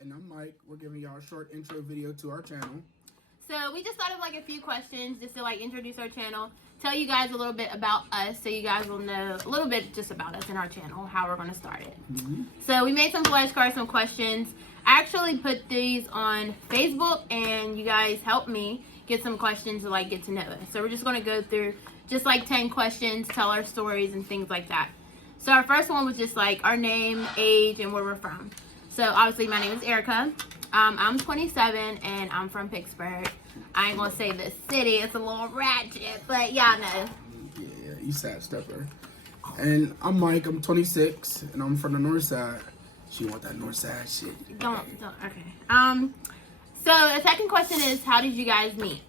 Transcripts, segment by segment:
And I'm Mike. We're giving y'all a short intro video to our channel. So we just thought of like a few questions just to like introduce our channel, tell you guys a little bit about us so you guys will know a little bit just about us and our channel, how we're going to start it. So we made some flashcards, some questions. I actually put these on Facebook and you guys helped me get some questions to like get to know us. So we're just going to go through just like 10 questions, tell our stories and things like that. So our first one was just like our name, age, and where we're from. So obviously my name is Erica. I'm 27 and I'm from Pittsburgh. I ain't gonna say the city, it's a little ratchet, but y'all know. Yeah, East Side Stepper. And I'm Mike, I'm 26 and I'm from the North Side. She want that North Side shit. Don't, okay. So the second question is, how did you guys meet?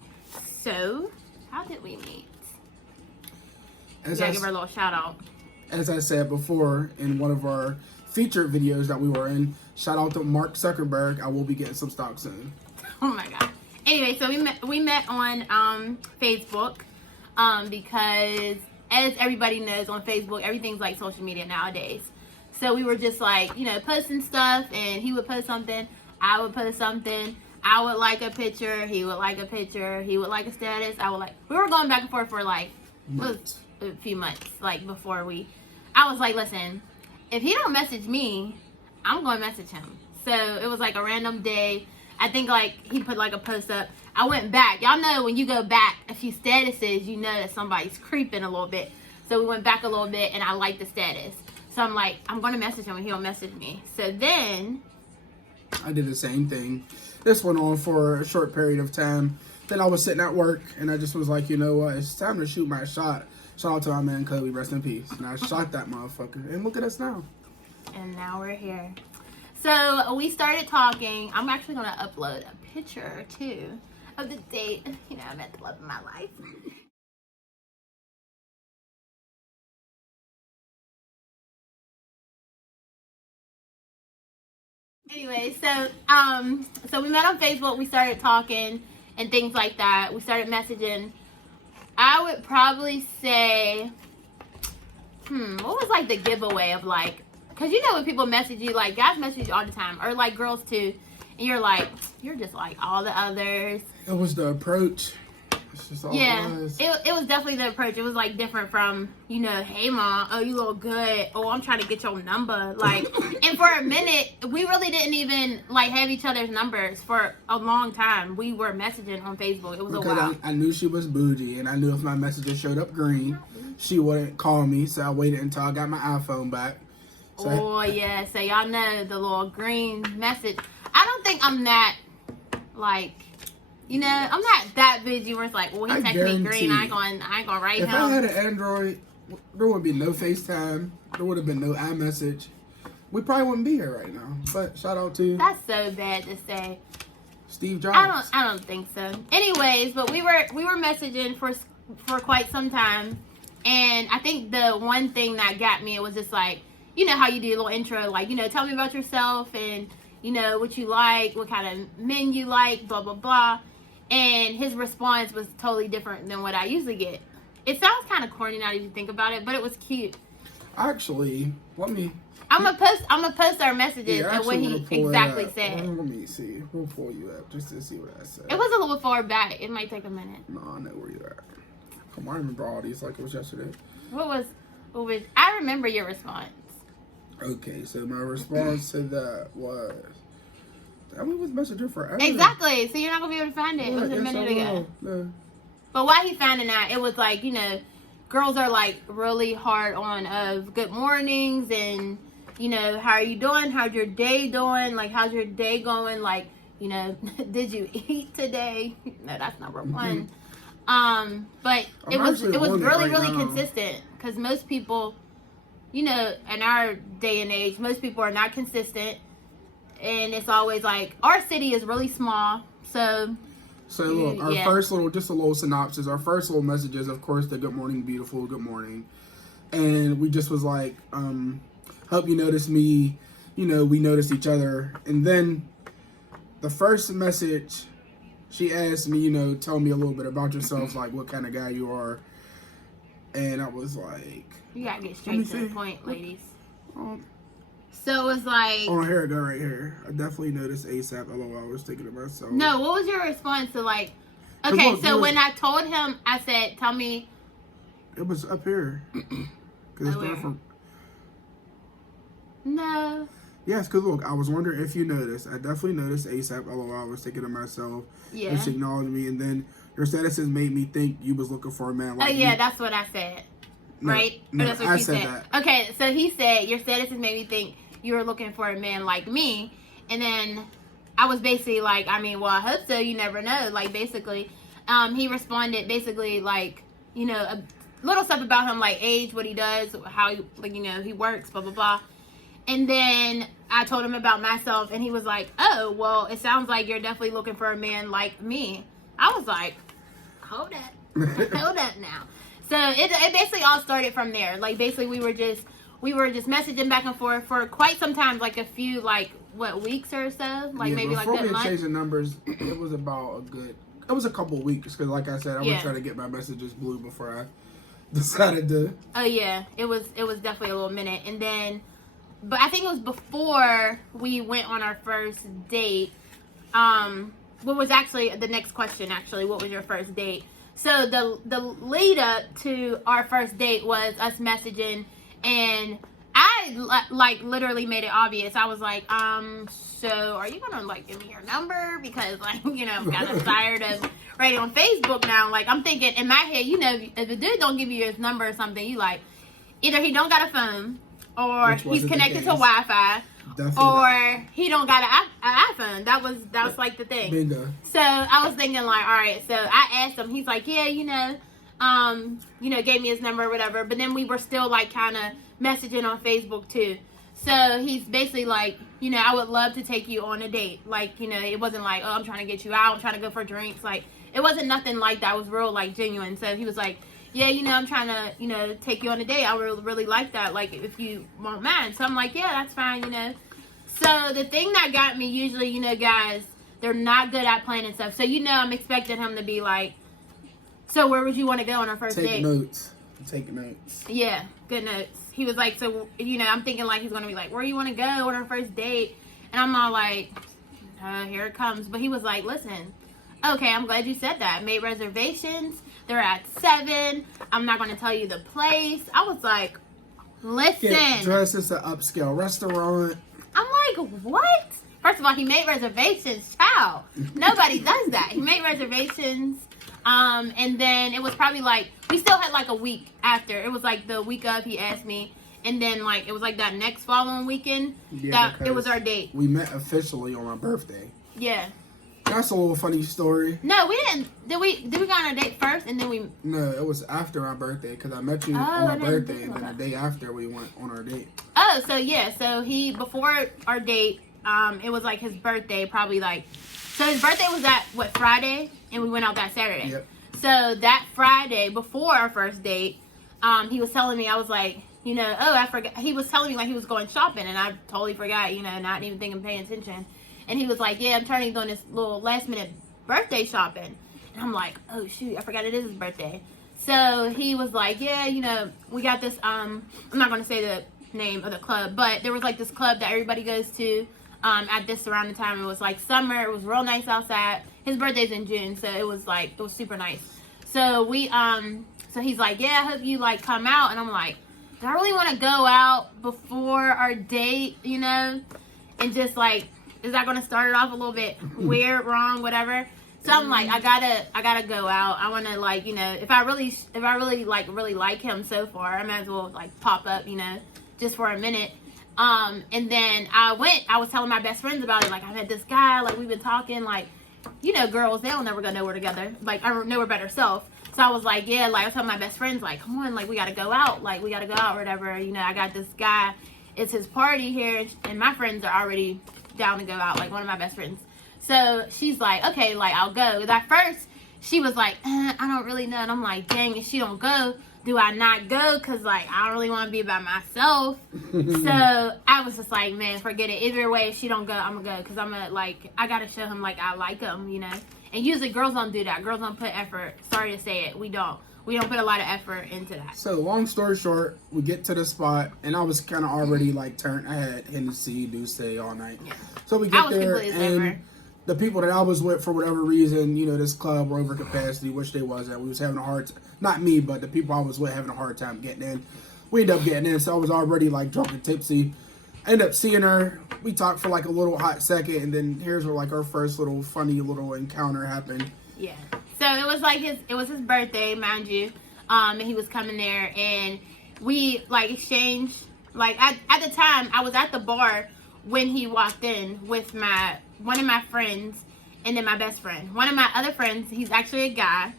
So, how did we meet? You gotta give her a little shout out. As I said before in one of our featured videos that we were in, shout out to Mark Zuckerberg. I will be getting some stock soon. Oh my god. Anyway, so we met on Facebook because as everybody knows on Facebook, everything's like social media nowadays. So we were just like, you know, posting stuff, and he would post something, I would post something, I would like a picture, he would like a picture, he would like a status, I would like. We were going back and forth for like a few months, like before I was like, listen, if he don't message me, I'm going to message him. So it was like a random day. I think like he put like a post up. I went back. Y'all know when you go back a few statuses, you know that somebody's creeping a little bit. So we went back a little bit and I liked the status. So I'm like, I'm going to message him and he'll message me. So then I did the same thing. This went on for a short period of time. Then I was sitting at work and I just was like, you know what? It's time to shoot my shot. Shout out to my man Kobe, rest in peace. And I shot that motherfucker. And look at us now. And now we're here. So we started talking. I'm actually going to upload a picture or two of the date. You know, I met the love of my life. Anyway, so we met on Facebook. We started talking and things like that. We started messaging. I would probably say, what was like the giveaway of like, because you know when people message you, like guys message you all the time, or like girls too, and you're like, you're just like all the others. It was the approach. That's just all Yeah, it was. It was definitely the approach. It was like different from, you know, hey mom, oh you look good, oh I'm trying to get your number, like. And for a minute, we really didn't even like have each other's numbers for a long time. We were messaging on Facebook. It was because a while. I knew she was bougie, and I knew if my messages showed up green, she wouldn't call me. So I waited until I got my iPhone back. So Oh yeah, so y'all know the little green message. I don't think I'm that like, you know, I'm not that bougie where it's like, well, he texted me green, I ain't gonna write if him. I had an Android, there would be no FaceTime. There would have been no iMessage. We probably wouldn't be here right now. But shout out to That's so bad to say. Steve Jobs. I don't think so. Anyways, but we were messaging for quite some time, and I think the one thing that got me, it was just like, you know how you do a little intro, like, you know, tell me about yourself and, you know, what you like, what kind of men you like, blah, blah, blah. And his response was totally different than what I usually get. It sounds kind of corny now that you think about it, but it was cute. Actually, I'm gonna post our messages and what he exactly said. Let me see. We'll pull you up just to see what I said. It was a little far back. It might take a minute. No, I know where you're at. Come on, I remember all these like it was yesterday. What was? I remember your response. Okay, so my response to that was, I was messaging forever. Exactly. So you're not gonna be able to find it. It was a minute ago. No. But while he found it out, it was like, you know, girls are like really hard on of good mornings and, you know, how are you doing? How's your day doing? Like, how's your day going? Like, you know, did you eat today? No, that's number one. But it was really consistent because most people, you know, in our day and age, most people are not consistent, and it's always like our city is really small, so. So look, our first just a little synopsis. Our first little messages, of course, the good morning, beautiful, good morning, and we just was like, hope you notice me. You know, we noticed each other, and then the first message, she asked me, you know, tell me a little bit about yourself, like what kind of guy you are, and I was like, you gotta get straight to the point, ladies. So it was like... Oh, here I go right here. I definitely noticed ASAP. LOL. I was thinking to myself. No, what was your response to like... Okay, so when I told him, I said, tell me... It was up here. Because it's going from... No. Yes, because look, I was wondering if you noticed. I definitely noticed ASAP. LOL. I was thinking to myself. Yeah. And she acknowledged me. And then your statuses made me think you was looking for a man like me. Oh, yeah, that's what I said. No, right? No, or that's what I you said said. that. Okay, so he said, your statuses made me think you were looking for a man like me. And then I was basically like, I mean, well, I hope so. You never know. Like, basically, he responded basically like, you know, a little stuff about him, like age, what he does, how he, like, you know, he works, blah, blah, blah. And then I told him about myself, and he was like, oh, well, it sounds like you're definitely looking for a man like me. I was like, hold up. Hold up now. So it basically all started from there. Like, basically, we were just messaging back and forth for quite some time, like a few, like, what, weeks or so? Like, yeah, maybe like a month. Before we month. changed the numbers, it was about it was a couple of weeks, because like I said, I was trying to get my messages blue before I decided to. Oh, yeah. It was definitely a little minute. And then, but I think it was before we went on our first date. What was actually the next question, actually, what was your first date? So the lead up to our first date was us messaging, and I like literally made it obvious. I was like, so are you gonna like give me your number? Because like, you know, I'm kind of tired of writing on Facebook now. Like, I'm thinking in my head, you know, if the dude don't give you his number or something, you like, either he don't got a phone, or he's connected to Wi-Fi, or he don't got an iPhone. That was like the thing. Bingo. So I was thinking like, all right. So I asked him. He's like, yeah, you know, gave me his number or whatever. But then we were still like kind of messaging on Facebook too. So he's basically like, you know, I would love to take you on a date. Like, you know, it wasn't like, oh, I'm trying to get you out, I'm trying to go for drinks. Like, it wasn't nothing like that. It was real like genuine. So he was like, yeah, you know, I'm trying to, you know, take you on a date. I would really like that, like, if you won't mind. So I'm like, yeah, that's fine, you know. So the thing that got me, usually, you know, guys, they're not good at planning stuff. So, you know, I'm expecting him to be like, so where would you want to go on our first date? Take notes. Yeah, good notes. He was like, so, you know, I'm thinking like he's going to be like, where you want to go on our first date? And I'm all like, here it comes. But he was like, listen, okay, I'm glad you said that. I made reservations. They're at 7. I'm not going to tell you the place. I was like, listen. Yeah, dress is an upscale restaurant. I'm like, what? First of all, he made reservations. Child. Nobody does that. He made reservations. And then it was probably like, we still had like a week after. It was like the week of, he asked me. And then like, it was like that next following weekend. Yeah, that it was our date. We met officially on my birthday. Yeah. That's a little funny story. No, we didn't. Did we go on our date first and then we... No, it was after our birthday, because I met you on my birthday, and then the day after we went on our date. Oh, so yeah. So before our date, it was like his birthday, probably like... So his birthday was that, what, Friday? And we went out that Saturday. Yep. So that Friday, before our first date, he was telling me, I was like, you know, oh, I forgot. He was telling me like he was going shopping, and I totally forgot, you know, not even thinking, paying attention. And he was like, yeah, I'm turning on this little last minute birthday shopping. And I'm like, oh shoot, I forgot it is his birthday. So he was like, yeah, you know, we got this, I'm not going to say the name of the club, but there was like this club that everybody goes to at this surrounding time. It was like summer. It was real nice outside. His birthday's in June, so it was super nice. So so he's like, yeah, I hope you like come out. And I'm like, do I really want to go out before our date, you know? And just like, is that going to start it off a little bit weird, wrong, whatever? So I'm like, I gotta go out. I want to like, you know, if I really like him so far, I might as well like pop up, you know, just for a minute. And then I was telling my best friends about it. Like, I met this guy, like we've been talking, like, you know, girls, they don't never go nowhere together. Like, I know we're better self. So I was like, yeah, like I was telling my best friends, like, come on, like we gotta go out, or whatever. You know, I got this guy. It's his party here, and my friends are already down to go out, like one of my best friends. So she's like, okay, like I'll go. Because at first she was like, I don't really know. And I'm like, dang, if she don't go, do I not go? Because like I don't really want to be by myself. So I was just like, man, forget it. Either way, if she don't go, I'm gonna go. Because I'm gonna like, I gotta show him like I like him, you know. And usually girls don't do that. Girls don't put effort. Sorry to say it, we don't. we don't put a lot of effort into that. So long story short, we get to the spot, and I was kind of already like turned. I had Hennessy, Douce all night. Yeah. So we get there, and the people that I was with, for whatever reason, this club were over capacity, which they wasn't. We was having a hard not me, but the people I was with having a hard time getting in. We ended up getting in, so I was already like drunk and tipsy. I ended up seeing her. We talked for like a little hot second, and then here's where like our first little funny little encounter happened. Yeah. So it was like his birthday, mind you, and he was coming there, and we like exchanged. Like at the time, I was at the bar when he walked in with one of my friends, and then my best friend. One of my other friends, he's actually a guy.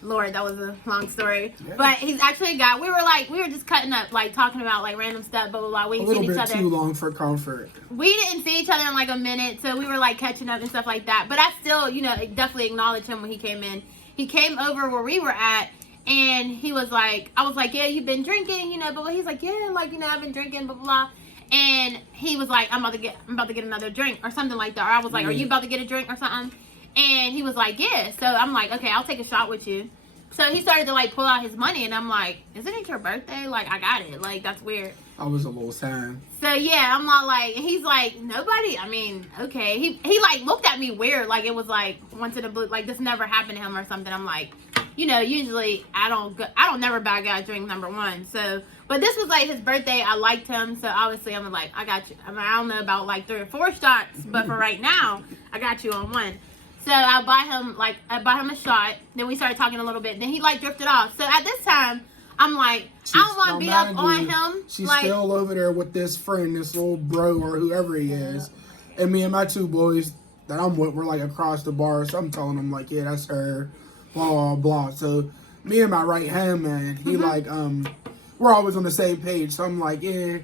Lord, that was a long story. Yeah. But he's actually a guy. We were just cutting up, like talking about like random stuff, blah blah blah. We didn't see each other. A little bit too long for comfort. We didn't see each other in like a minute, so we were like catching up and stuff like that. But I still, definitely acknowledged him when he came in. He came over where we were at, and he was like, I was like, yeah, you've been drinking, but he's like, yeah, like I've been drinking, blah blah blah. And he was like, I'm about to get another drink or something like that. Or I was like, are you about to get a drink or something? And he was like, yeah. So I'm like, okay, I'll take a shot with you. So he started to like pull out his money, and I'm like, isn't it your birthday? Like, I got it. Like, that's weird. I was a little sad. So yeah, I'm all like, and he's like, nobody. I mean, okay. He like looked at me weird, like it was like once in a blue, like this never happened to him or something. I'm like, usually I don't never buy a guy a drink, number one. So, but this was like his birthday. I liked him, so obviously I'm like, I got you. I mean, I don't know about like 3 or 4 shots, but for right now, I got you on one. So I bought him a shot. Then we started talking a little bit. Then he like drifted off. So at this time, I'm like, I don't want to be up on him. She's still over there with this friend, this little bro or whoever he is. And me and my 2 boys that I'm with, we're like across the bar. So I'm telling him like, yeah, that's her, blah, blah, blah. So me and my right hand man, he we're always on the same page. So I'm like, yeah,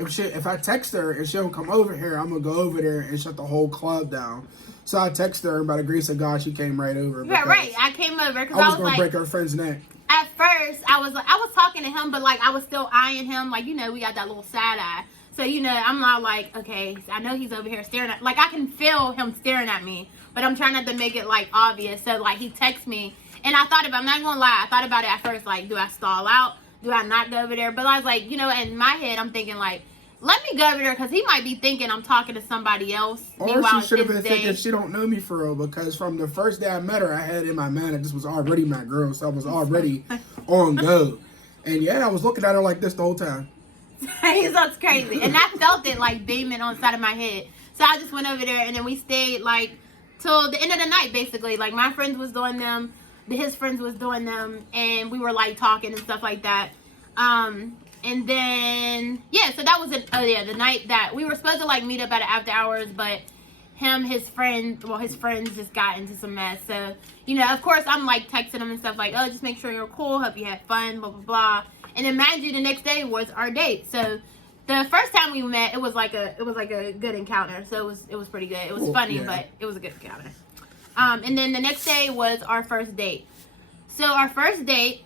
if I text her and she don't come over here, I'm going to go over there and shut the whole club down. So I texted her, and by the grace of God, she came right over. Yeah, right. I came over because I was going to break her friend's neck. At first, I was talking to him, but like I was still eyeing him. Like, we got that little side eye. So, I'm not like, okay, I know he's over here staring at, like I can feel him staring at me, but I'm trying not to make it like obvious. So like he texts me, and I thought about, I'm not going to lie, I thought about it at first, like, do I stall out? Do I not go over there? But I was like, in my head, I'm thinking like, let me go over there because he might be thinking I'm talking to somebody else. Or she should have been thinking she don't know me for real, because from the first day I met her, I had in my mind that this was already my girl, so I was already on go. And yeah, I was looking at her like this the whole time. That's crazy. And I felt it like beaming on the side of my head. So I just went over there, and then we stayed like till the end of the night, basically. Like my friends was doing them, his friends was doing them, and we were like talking and stuff like that. And then, so that was the night that we were supposed to like meet up at after hours, but his friends just got into some mess. So, of course I'm like texting them and stuff like, oh, just make sure you're cool, hope you had fun, blah, blah, blah. And then mind you, the next day was our date. So the first time we met, it was like a good encounter. So it was pretty good. It was funny, but it was a good encounter. And then the next day was our first date. So our first date,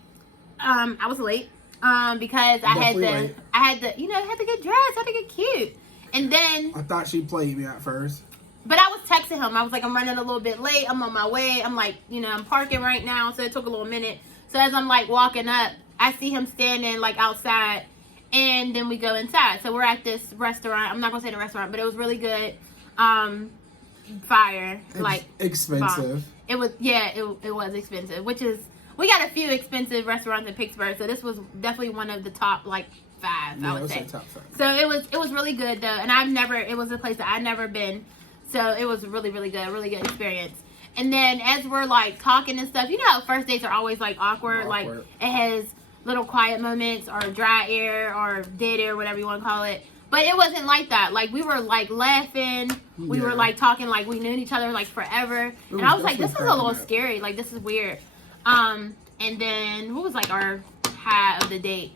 I was late. Because I had to get dressed, I had to get cute. And then I thought she played me at first. But I was texting him. I was like, I'm running a little bit late. I'm on my way. I'm like, I'm parking right now. So it took a little minute. So as I'm like walking up, I see him standing like outside, and then we go inside. So we're at this restaurant. I'm not gonna say the restaurant, but it was really good. Fire. Like expensive. It was it was expensive, which is, we got a few expensive restaurants in Pittsburgh, so this was definitely one of the top like 5. I would say. Top 5. So it was really good though, and it was a place that I'd never been, so it was really really good experience. And then as we're like talking and stuff, how first dates are always like awkward. Like it has little quiet moments or dry air or dead air, whatever you want to call it. But it wasn't like that. Like we were like laughing, we were like talking like we knew each other like forever, and I was like, this is a little scary. Like this is weird. And then what was like our high of the date?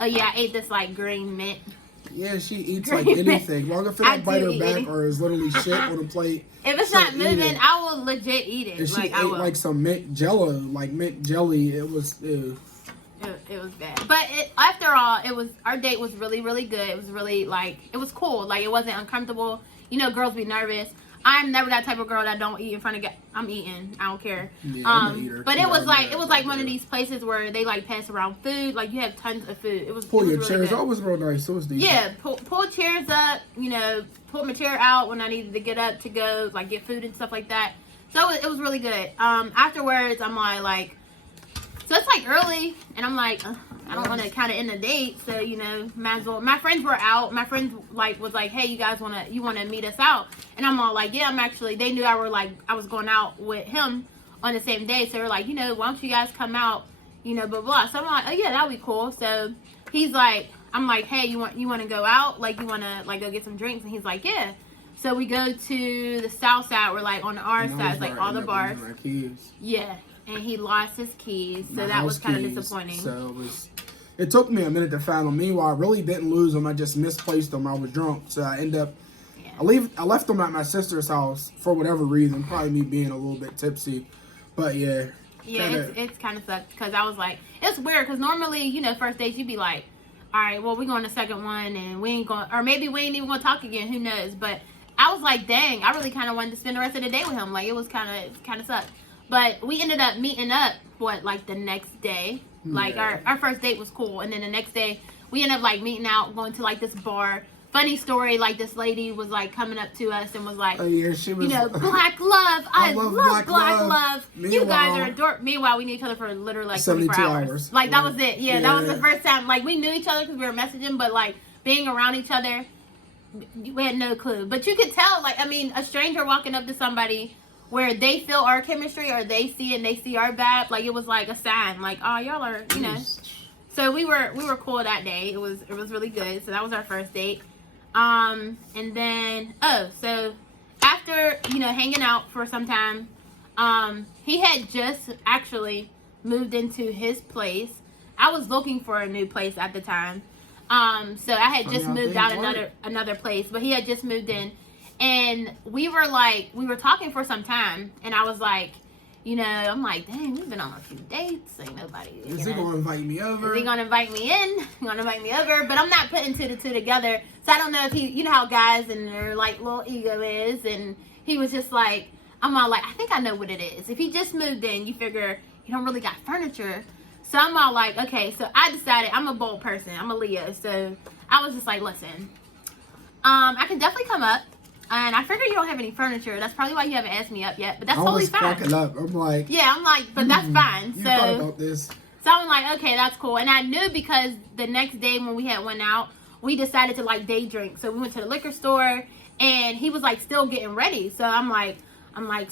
Oh yeah, I ate this like green mint. Yeah, she eats like anything. Long if it don't bite her back or is literally shit on the plate. If it's not moving, I will legit eat it. And she ate like some mint jello, like mint jelly. It was ew. It was bad. But after all, our date was really, really good. It was really like, it was cool. Like it wasn't uncomfortable. Girls be nervous. I'm never that type of girl that don't eat in front of I'm eating. I don't care. Yeah, I'm an eater, But too. it was like Yeah. one of these places where they like pass around food. Like you have tons of food. It was Pull your really chairs. good. That was real nice. It was decent. Yeah, pull chairs up. You know, pull my chair out when I needed to get up to go like get food and stuff like that. So it was really good. Afterwards, I'm like, so it's like early, and I'm like, I don't want to kind of end the date, so you know, might as well. My friends were out. My friends like was like, hey, you guys wanna meet us out? And I'm all like, yeah, I'm actually. They knew I was going out with him on the same day, so they're like, you know, why don't you guys come out? You know, blah blah. So I'm like, oh yeah, that'd be cool. So he's like, I'm like, hey, you want to go out? Like you want to like go get some drinks? And he's like, yeah. So we go to the south side. We're like on our side, it's like all the bars. Yeah. And he lost his keys, so that was kind of disappointing. So it took me a minute to find them. Meanwhile, I really didn't lose them. I just misplaced them. I was drunk, so I I left them at my sister's house for whatever reason. Probably me being a little bit tipsy, but yeah. Yeah, it's kind of sucked because I was like, it's weird because normally, you know, first dates you'd be like, all right, well we going to second one and we ain't going, or maybe we ain't even gonna talk again. Who knows? But I was like, dang, I really kind of wanted to spend the rest of the day with him. Like it was kind of sucked. But we ended up meeting up, like the next day. Like our first date was cool. And then the next day, we ended up like meeting out, going to like this bar. Funny story, like this lady was like coming up to us and was like, oh, yeah, she was, you know, black love. I love black love. You Meanwhile, guys are adorable. Meanwhile, we knew each other for literally like 72 hours. Like that was it. Yeah, that was the first time. Like we knew each other because we were messaging, but like being around each other, we had no clue. But you could tell, like, I mean, a stranger walking up to somebody where they feel our chemistry or they see it and they see our vibe, like it was like a sign, like, oh, y'all are, you know. So we were cool that day. It was really good. So that was our first date. And then so after, you know, hanging out for some time, he had just actually moved into his place. I was looking for a new place at the time. So I had just moved out another place, but he had just moved in. And we were talking for some time, and I was like, you know, I'm like, dang, we've been on a few dates. Ain't nobody. Is he going to invite me over? Is he going to invite me in? Going to invite me over? But I'm not putting two and two together. So I don't know if he, you know how guys and their like little ego is. And he was just like, I'm all like, I think I know what it is. If he just moved in, you figure you don't really got furniture. So I'm all like, okay. So I decided I'm a bold person. I'm a Leo. So I was just like, listen, I can definitely come up. And I figure you don't have any furniture. That's probably why you haven't asked me up yet. But that's totally fine. Cracking up. I'm like, yeah, I'm like, but that's fine. You thought about this. So I'm like, okay, that's cool. And I knew because the next day when we had went out, we decided to like day drink. So we went to the liquor store, and he was like still getting ready. So I'm like,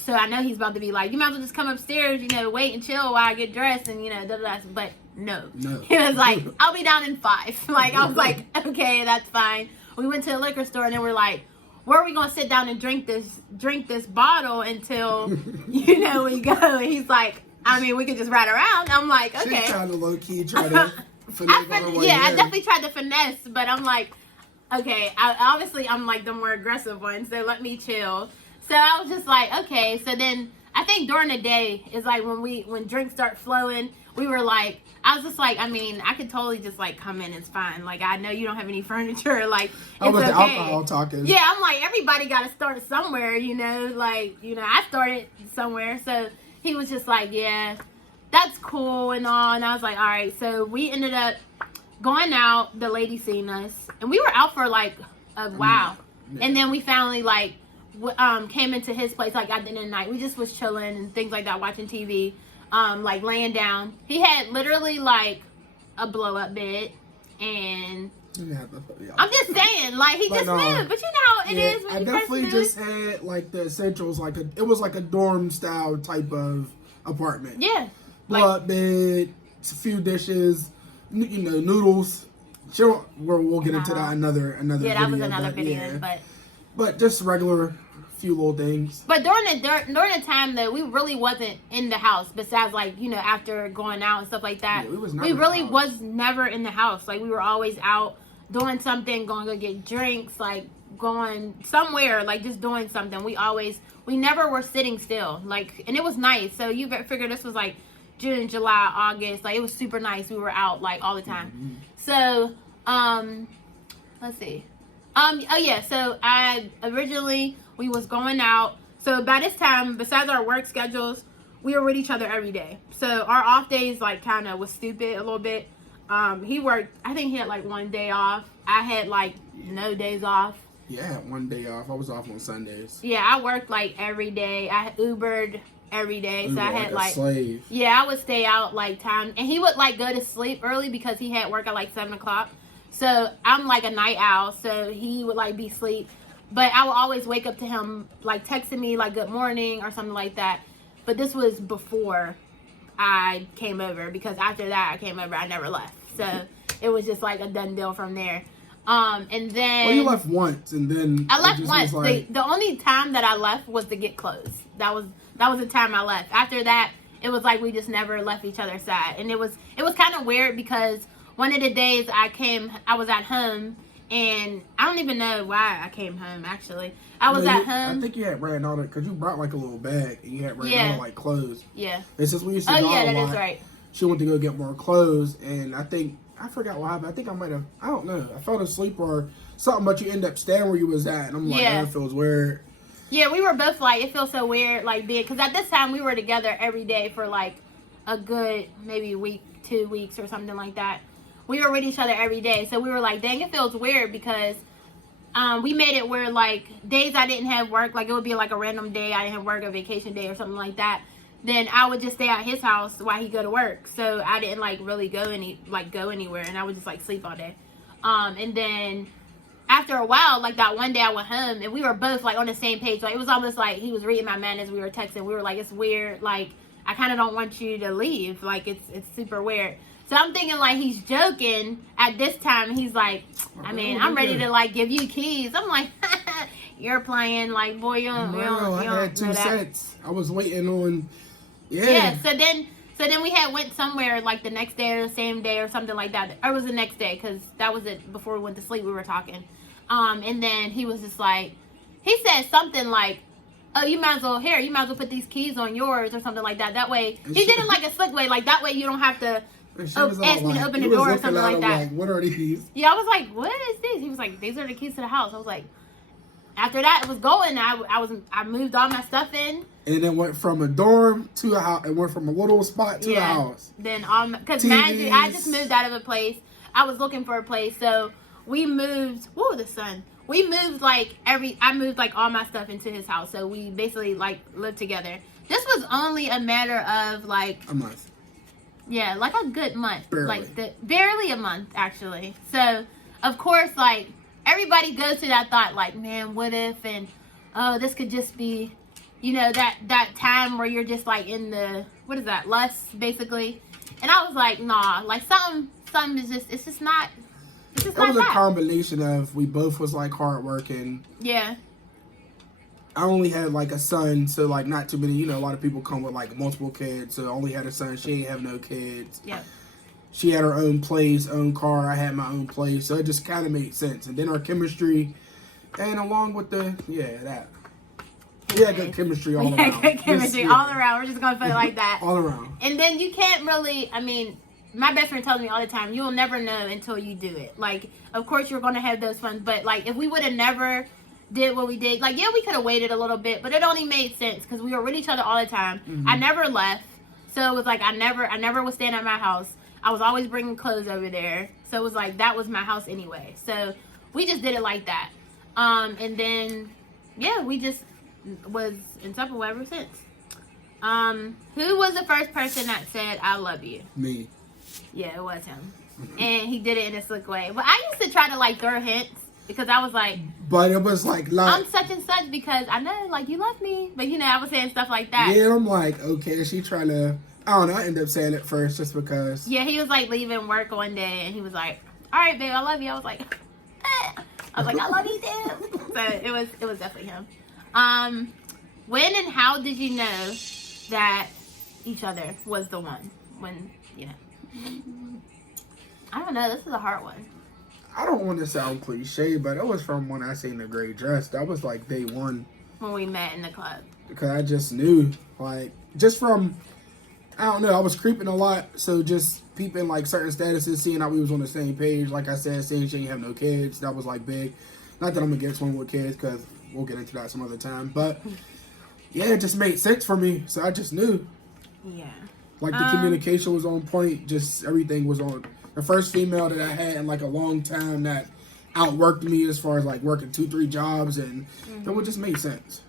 so I know he's about to be like, you might as well just come upstairs, you know, wait and chill while I get dressed and you know, but no. He was like, I'll be down in 5. Like I was like, okay, that's fine. We went to the liquor store and then we're like, where are we gonna sit down and drink this bottle until you know we go? And he's like, I mean, we could just ride around. I'm like, okay. She tried to low key try to finesse. I definitely tried to finesse, but I'm like, okay. I'm like the more aggressive one, so let me chill. So I was just like, okay. So then I think during the day is like when drinks start flowing, we were like, I was just like, I mean, I could totally just like come in, it's fine. Like I know you don't have any furniture, like it's okay. The alcohol talking. Yeah, I'm like, everybody got to start somewhere, you know. Like, you know, I started somewhere, so he was just like, yeah, that's cool and all. And I was like, all right. So we ended up going out. The lady seen us, and we were out for like a while. Yeah. And then we finally like came into his place like at the end of the night. We just was chilling and things like that, watching TV. Like laying down. He had literally like a blow up bed, and I'm just saying, like he just moved. But you know how it is when I definitely just had like the essentials, it was like a dorm style type of apartment. Yeah, blow up bed, a few dishes, you know, noodles. Sure, we'll get into that another. Yeah, that was another video, but just regular. Few little things. But during the time that we really wasn't in the house, besides like, you know, after going out and stuff like that, we really was never in the house. Like we were always out doing something, going to get drinks, like going somewhere, like just doing something. We never were sitting still, like, and it was nice. So you figure this was like June, July, August, like it was super nice. We were out like all the time. So let's see. Oh yeah, so I originally We was going out. So by this time, besides our work schedules, we were with each other every day. So our off days like kind of was stupid a little bit. He worked, I think he had like one day off. I had like no days off. Yeah, I had one day off. I was off on Sundays. Yeah, I worked like every day. I Ubered every day. So I had like a slave. Yeah, I would stay out like time. And he would like go to sleep early because he had work at like 7 o'clock. So I'm like a night owl. So he would like be asleep. But I would always wake up to him like texting me like good morning or something like that. But this was before I came over, because after that I came over, I never left. So it was just like a done deal from there. And then... Well, you left once, and then... I left once. Like... The only time that I left was to get clothes. That was the time I left. After that, it was like we just never left each other's side. And it was kind of weird, because one of the days I was at home, and I don't even know why I came home, actually. I was at home. I think you had ran all that, because you brought like a little bag, and you had ran all like clothes. Yeah. And since we used to go yeah, a that lot, is right. She went to go get more clothes, and I forgot what happened. I think I might have, I don't know. I fell asleep or something, but you end up staying where you was at, and I'm like, that feels weird. Yeah, we were both like, it feels so weird, like being, because at this time we were together every day for like a good maybe week, 2 weeks or something like that. We were with each other every day, so we were like, dang, it feels weird, because we made it where like days I didn't have work, like it would be like a random day I didn't have work, a vacation day or something like that. Then I would just stay at his house while he go to work. So I didn't like really go anywhere, and I would just like sleep all day. And then after a while, like that one day I went home, and we were both like on the same page. Like it was almost like he was reading my mind as we were texting. We were like, it's weird. Like I kind of don't want you to leave. Like it's super weird. So I'm thinking like he's joking at this time. And he's like, I mean, I'm ready to like give you keys. I'm like, you're playing. Like, boy, you don't I had 2 sets. I was waiting on. Yeah. So then we had went somewhere like the next day or the same day or something like that. Or it was the next day, because that was it. Before we went to sleep, we were talking. And then he was just like, he said something like, oh, you might as well put these keys on yours or something like that. That way, he did it like a slick way. Like that way you don't have to ask me to open the door or something like that. Like, what are these? Yeah, I was like, what is this? He was like, these are the keys to the house. I was like, after that it was going. I moved all my stuff in. And it went from a dorm to a house. It went from a little spot to a house. Then because I just moved out of a place. I was looking for a place, so we moved. Whoa, the sun. We moved I moved like all my stuff into his house. So we basically like lived together. This was only a matter of like a month. Yeah, like a good month. Barely. Barely a month, actually. So of course, like everybody goes to that thought, like, man, what if, and oh, this could just be, that time where you're just like in the, what is that, lust, basically. And I was like, nah, like something is just, it's just not. It was a combination of, we both was like hardworking. Yeah. I only had like a son, so like not too many, a lot of people come with like multiple kids. So I only had a son. She didn't have no kids. Yeah. She had her own place, own car. I had my own place. So it just kind of made sense. And then our chemistry, and along with that. We had good chemistry all around. Good chemistry all around. We're just going to put it like that. All around. And then you can't really, I mean, my best friend tells me all the time, you'll never know until you do it. Like, of course you're going to have those fun, but like if we would have never did what we did, like, yeah, we could have waited a little bit, but it only made sense because we were with each other all the time. Mm-hmm. I never left. So it was like I never was staying at my house. I was always bringing clothes over there. So it was like that was my house anyway. So we just did it like that. And then, yeah, we just was inseparable ever since. Who was the first person that said, I love you? Me. Yeah, it was him. And he did it in a slick way. But I used to try to like throw hints because I was like, but it was like I'm such and such because I know like you love me. But I was saying stuff like that. Yeah, I'm like, okay, she trying to, I don't know, I ended up saying it first just because. Yeah, he was like leaving work one day and he was like, all right, babe, I love you. I was like, I love you too. So it was definitely him. When and how did you know that each other was the one? When, I don't know. This is a hard one. I don't want to sound cliche, but it was from when I seen the gray dress. That was like day one. When we met in the club. Because I just knew, like, just from, I don't know, I was creeping a lot. So just peeping like certain statuses, seeing how we was on the same page. Like I said, seeing she didn't have no kids. That was like big. Not that I'm against women with kids, because we'll get into that some other time. But yeah, it just made sense for me. So I just knew. Yeah. Like the communication was on point. Just everything was on. The first female that I had in like a long time that outworked me as far as like working 2-3 jobs, and it would just make sense.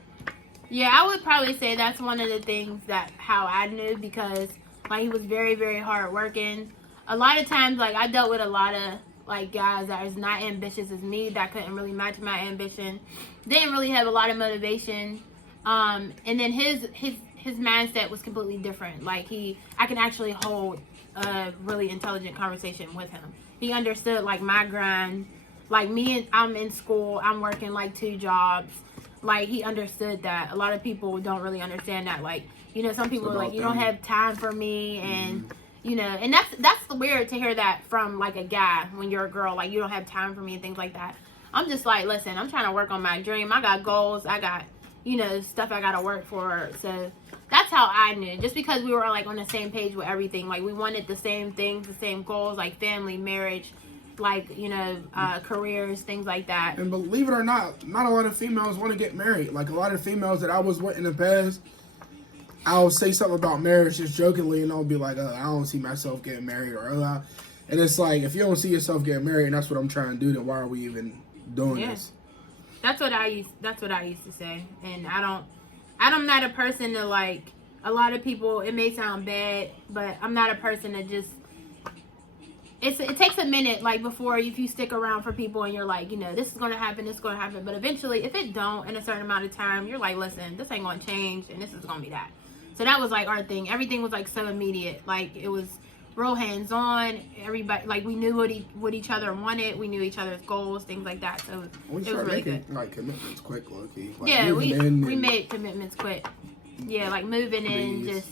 Yeah, I would probably say that's one of the things that how I knew, because like he was very, very hard working. A lot of times, like I dealt with a lot of like guys that is not ambitious as me, that couldn't really match my ambition, didn't really have a lot of motivation, and then his mindset was completely different. Like I can actually hold a really intelligent conversation with him. He understood like my grind, like me, and I'm in school, I'm working like 2 jobs. Like he understood that. A lot of people don't really understand that. Like, you know, some people are like, you don't have time for me, and you know, and that's weird to hear that from like a guy when you're a girl, like you don't have time for me and things like that. I'm just like, listen, I'm trying to work on my dream. I got goals. I got, you know, stuff I got to work for. So that's how I knew. Just because we were like on the same page with everything. Like we wanted the same things, the same goals, like family, marriage, like, you know, careers, things like that. And believe it or not a lot of females want to get married. Like a lot of females that I was with in the past, I'll say something about marriage just jokingly, and I'll be like, I don't see myself getting married, or and it's like, if you don't see yourself getting married and that's what I'm trying to do, then why are we even doing this? That's what I used to say. And I'm not a person to like, a lot of people, it may sound bad, but I'm not a person that just, it takes a minute, like before, if you stick around for people and you're like, you know, this is going to happen, but eventually if it don't in a certain amount of time, you're like, listen, this ain't going to change, and this is going to be that. So that was like our thing. Everything was like so immediate. Like it was real hands-on. Everybody, like we knew what each other wanted. We knew each other's goals, things like that. So it was really good. Like commitments quick, low-key. Like, yeah, we made commitments quick. Yeah, like moving in, just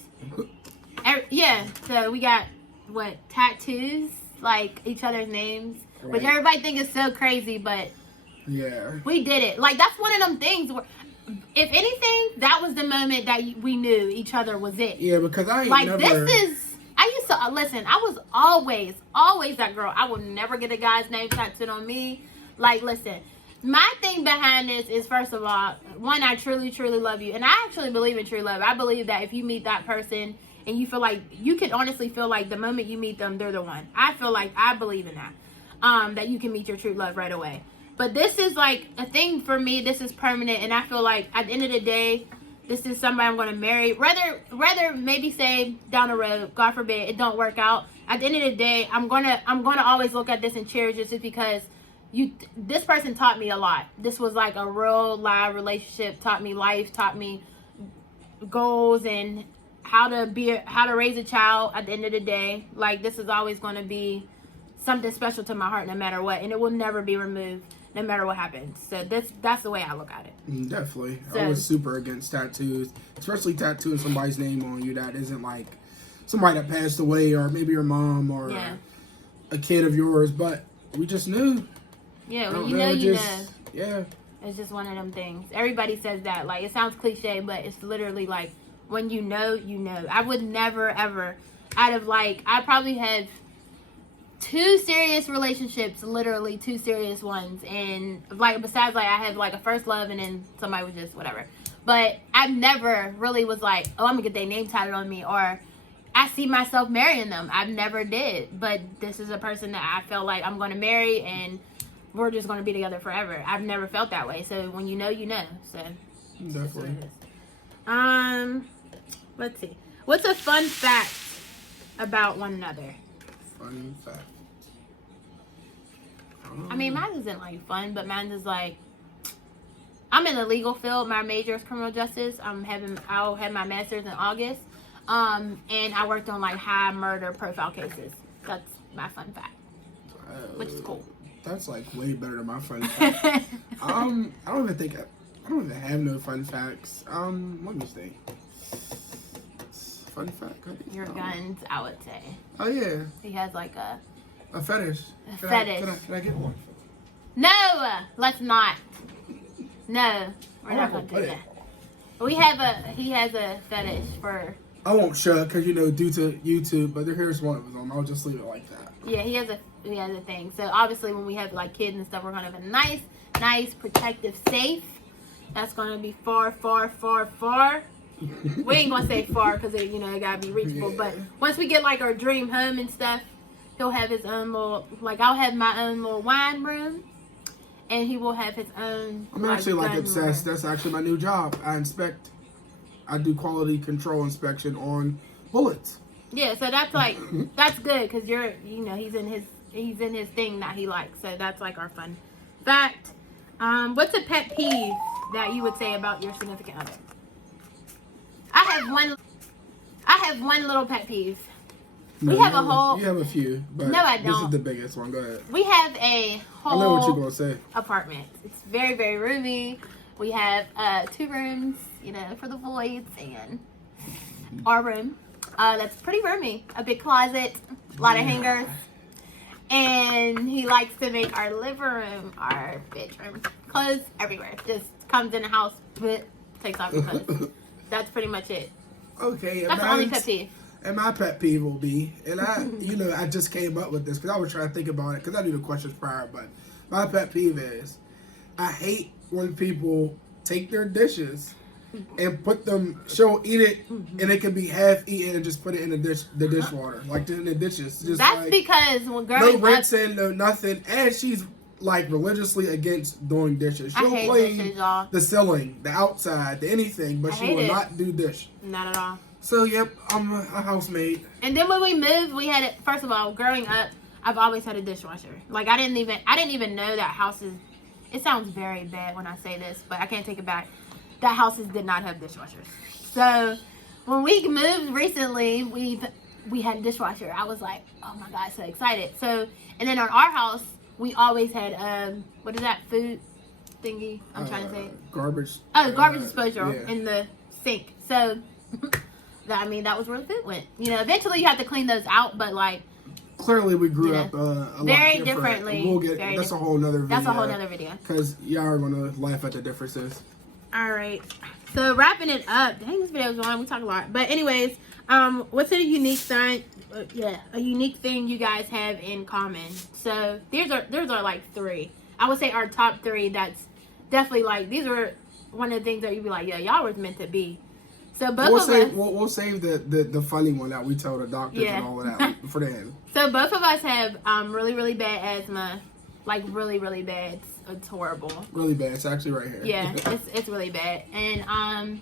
yeah. So we got tattoos, like each other's names, which everybody think is so crazy, but yeah, we did it. Like that's one of them things where, if anything, that was the moment that we knew each other was it. Yeah, because I used to listen. I was always that girl. I would never get a guy's name tattooed on me. Like, listen, my thing behind this is, first of all, one, I truly, truly love you, and I actually believe in true love. I believe that if you meet that person and you feel like, you can honestly feel like the moment you meet them, they're the one. I believe in that. That you can meet your true love right away. But this is like a thing for me. This is permanent, and I feel like at the end of the day, this is somebody I'm going to marry. Rather maybe say down the road, God forbid, it don't work out. At the end of the day, I'm gonna always look at this and cherish it, just because this person taught me a lot. This was like a real live relationship. Taught me life. Taught me goals and how to raise a child. At the end of the day, like this is always going to be something special to my heart, no matter what, and it will never be removed, no matter what happens. So that's the way I look at it. Definitely. So, I was super against tattoos, especially tattooing somebody's name on you that isn't like somebody that passed away, or maybe your mom, or a kid of yours. But we just knew. Yeah, when you know. Yeah. It's just one of them things. Everybody says that. Like, it sounds cliche, but it's literally like, when you know, you know. I would never, ever, I probably have 2 serious relationships, literally 2 serious ones, and like besides, like I had like a first love, and then somebody was just whatever. But I never really was like, oh, I'm gonna get their name tatted on me, or I see myself marrying them. I never did. But this is a person that I felt like I'm gonna marry, and we're just gonna be together forever. I've never felt that way. So when you know, you know. So definitely. Let's see. What's a fun fact about one another? Fun fact. I mean, mine isn't like fun, but mine is like, I'm in the legal field. My major is criminal justice. I'll have my master's in August. And I worked on like high murder profile cases. That's my fun fact, which is cool. That's like way better than my fun fact. I don't even have no fun facts. Let me think. Fun fact. Your guns, I would say. Oh yeah. He has like a fetish. Can I get one? No, let's not. No, we're not gonna do that. He has a fetish for. I won't show it because due to YouTube, but here's one of them. I'll just leave it like that. Yeah, he has a thing. So obviously, when we have like kids and stuff, we're gonna have a nice, protective, safe That's gonna be far, far, far, far. We ain't gonna say far because it gotta be reachable. Yeah. But once we get like our dream home and stuff, he'll have his own little, like I'll have my own little wine room, and he will have his own. I'm actually like gun obsessed. room. That's actually my new job. I do quality control inspection on bullets. Yeah, so that's like that's good because he's in his thing that he likes. So that's like our fun fact. What's a pet peeve that you would say about your significant other? I have one little pet peeve. No, We have a whole. You have a few, but No, I this is don't. the biggest one. Go ahead. We have a I know what you're whole gonna say. apartment. It's very, very roomy. We have 2 rooms, for the voids, and our room. That's pretty roomy. A big closet, a lot of hangers. And he likes to make our living room our bedroom. Clothes everywhere. Just comes in the house, but takes off his clothes. That's pretty much it. Okay, That's the only pet peeve. And my pet peeve will be, and I just came up with this because I was trying to think about it because I knew the questions prior, but my pet peeve is I hate when people take their dishes and put them, eat it, and it can be half eaten and just put it in the dishwater, like in the dishes. Just That's like, because when no growing up, rinsing, no nothing, and she's like religiously against doing dishes. I She'll hate clean dishes, y'all. the ceiling, the outside, the anything, but I she hate will it. not do dish. Not at all. So yep, I'm a housemaid. And then when we moved, we had it. First of all, growing up, I've always had a dishwasher. Like I didn't even know that houses. It sounds very bad when I say this, but I can't take it back. That houses did not have dishwashers. So when we moved recently, we had a dishwasher. I was like, oh my god, so excited. So and then on our house, we always had what is that food thingy? I'm trying to say Garbage. garbage disposal yeah. in the sink. So. That was where the food went. Eventually you have to clean those out, but like Clearly, we grew up a very lot differently. We'll get Very that's a different. whole nother video. That's a whole nother video. Because y'all are gonna laugh at the differences. All right. So wrapping it up. Dang, this video's long. We talk a lot. But anyways, what's a unique sign? A unique thing you guys have in common. So these are like 3. I would say our top 3. That's definitely like these are one of the things that you'd be like, yeah, y'all was meant to be. So both of us. We'll save the funny one that we tell the doctors and all of that for the end. So both of us have really, really bad asthma. Like really, really bad. It's horrible. Really bad. It's actually right here. Yeah, it's really bad. And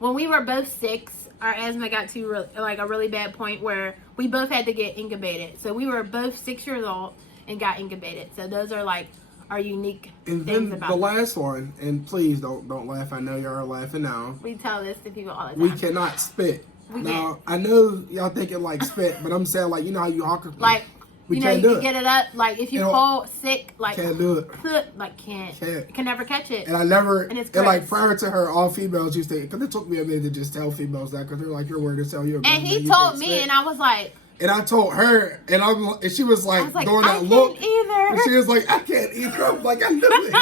when we were both 6, our asthma got to a really bad point where we both had to get incubated. So we were both 6 years old and got incubated. So those are like our unique and things then about the us. last one, and please don't laugh. I know y'all are laughing now. We tell this to people all the time. We cannot spit. We now can't. I know y'all thinking like spit, but I'm saying like you know how you awkward. Like we you can't can do it. get it up. Like if you fall sick, like Can't do it. like can't Can't. can never catch it. And I never, And it's and like gross. prior to her, all females used to, because it took me a minute to just tell females that, because they're like, you're weird as hell, you're a And girl, he you told can't me, spit. and I was like, And I told her, and she was I like, was like, doing I that can't look. either. And she was like, I can't either. I'm like, I knew it.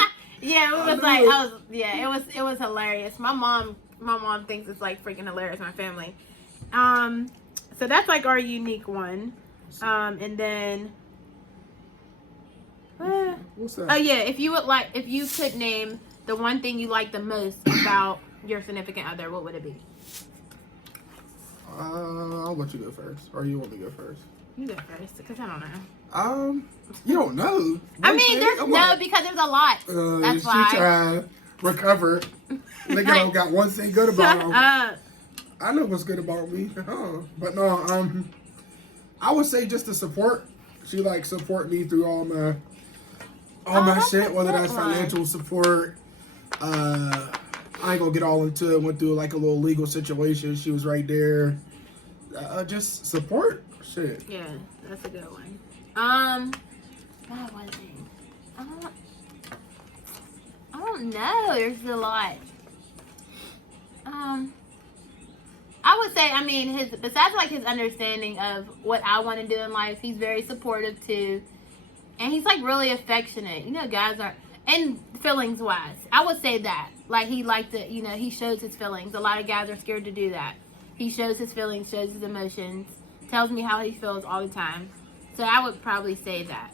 Yeah, it was knew like it. it was hilarious. My mom thinks it's like freaking hilarious. My family. So that's like our unique one. And then What's that? oh yeah, if you could name the one thing you like the most about your significant other, what would it be? I'll let you go first, or you want me to go first? You go first, because I don't know. You don't know. I One mean, thing? there's I'm no like, because there's a lot. That's she why. trying to recover. Nigga don't got one thing good about him. I know what's good about me. But no, I would say just the support. She like support me through all my that's shit, a whether good that's one. financial support. I ain't gonna get all into it. Went through like a little legal situation. She was right there. Just support. Shit. Yeah, that's a good one. What one thing? I don't know. There's a lot. I would say, I mean, besides like his understanding of what I want to do in life, he's very supportive too, and he's like really affectionate. You know, guys are, and feelings wise, I would say that. Like he liked to, he shows his feelings. A lot of guys are scared to do that. He shows his feelings, shows his emotions, tells me how he feels all the time. So I would probably say that.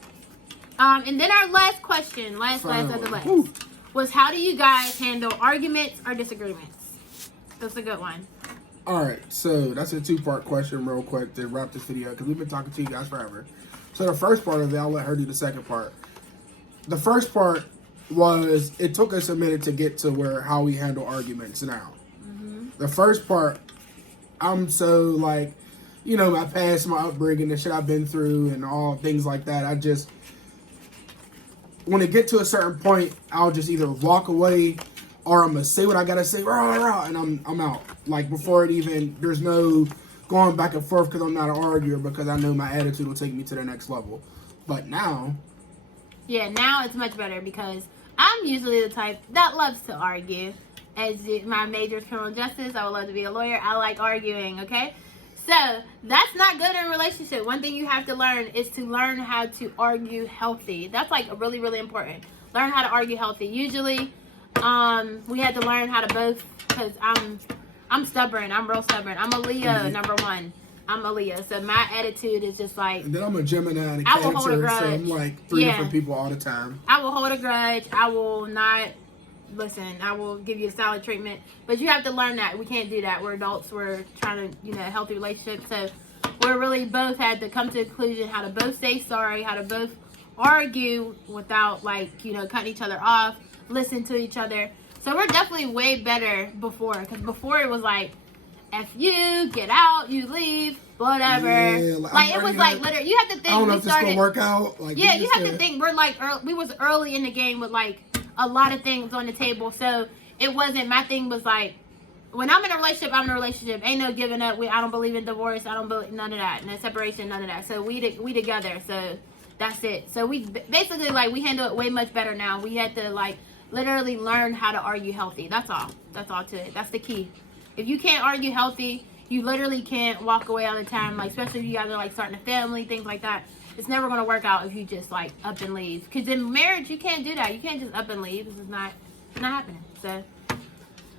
And then our last question, last of the last. Whew. was how do you guys handle arguments or disagreements? That's a good one. All right, so that's a 2-part question real quick to wrap this video because we've been talking to you guys forever. So the first part of it, I'll let her do the second part. The first part was it took us a minute to get to where how we handle arguments now. The first part, I'm so like, you know, my past, my upbringing, the shit I've been through and all things like that. I just, when it get to a certain point, I'll just either walk away or I'm gonna say what I gotta say, rah, rah, and I'm out. Like before it even, there's no going back and forth because I'm not an arguer because I know my attitude will take me to the next level. But now, yeah, now it's much better because I'm usually the type that loves to argue. As my major is criminal justice, I would love to be a lawyer. I like arguing, okay? So that's not good in a relationship. One thing you have to learn is to learn how to argue healthy. That's like really, really important. Learn how to argue healthy. Usually, we had to learn how to both, because I'm stubborn. I'm real stubborn. I'm a Leo, number one. I'm a Leo. So my attitude is just like... And then I'm a Gemini and a I will hold a Cancer, grudge. so I'm like three different people all the time. I will hold a grudge. I will not... Listen, I will give you a silent treatment. But you have to learn that. We can't do that. We're adults. We're trying to, you know, a healthy relationship. So we're really both had to come to a conclusion how to both say sorry, how to both argue without, like, you know, cutting each other off, listen to each other. So we're definitely way better before. Because before it was like, F you, get out, you leave, whatever. Yeah, like it was like literally, you have to think. I don't know if it's gonna work out. Like, yeah, you have to think. We're like, we was early in the game with like a lot of things on the table. So it wasn't, my thing was like, when I'm in a relationship, I'm in a relationship. Ain't no giving up. I don't believe in divorce. I don't believe none of that. No separation, none of that. So we together. So that's it. So we basically like we handle it way much better now. We had to like literally learn how to argue healthy. That's all. That's all to it. That's the key. If you can't argue healthy, you literally can't walk away all the time. Like especially if you guys are like starting a family, things like that. It's never gonna work out if you just like up and leave. Because in marriage, you can't do that. You can't just up and leave. This is not happening. So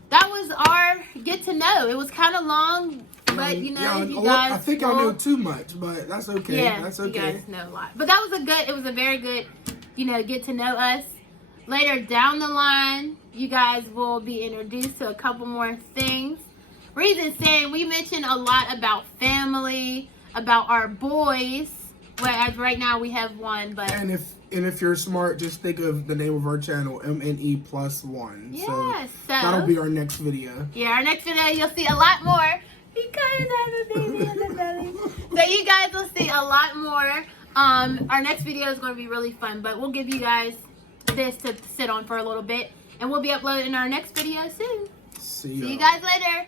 that was our get to know. It was kind of long, but you know, yeah, you guys. I think I know too much, but that's okay. Yeah, that's okay. You guys know a lot. But that was it was a very good, you know, get to know us. Later down the line, you guys will be introduced to a couple more things. Reason saying, we mentioned a lot about family, about our boys. Well, as right now we have one, but and if you're smart, just think of the name of our channel, MNE+1. Yeah, so that'll be our next video. Yeah, our next video you'll see a lot more because I have a baby in the belly. So you guys will see a lot more. Our next video is going to be really fun, but we'll give you guys this to sit on for a little bit, and we'll be uploading our next video soon. See you guys later.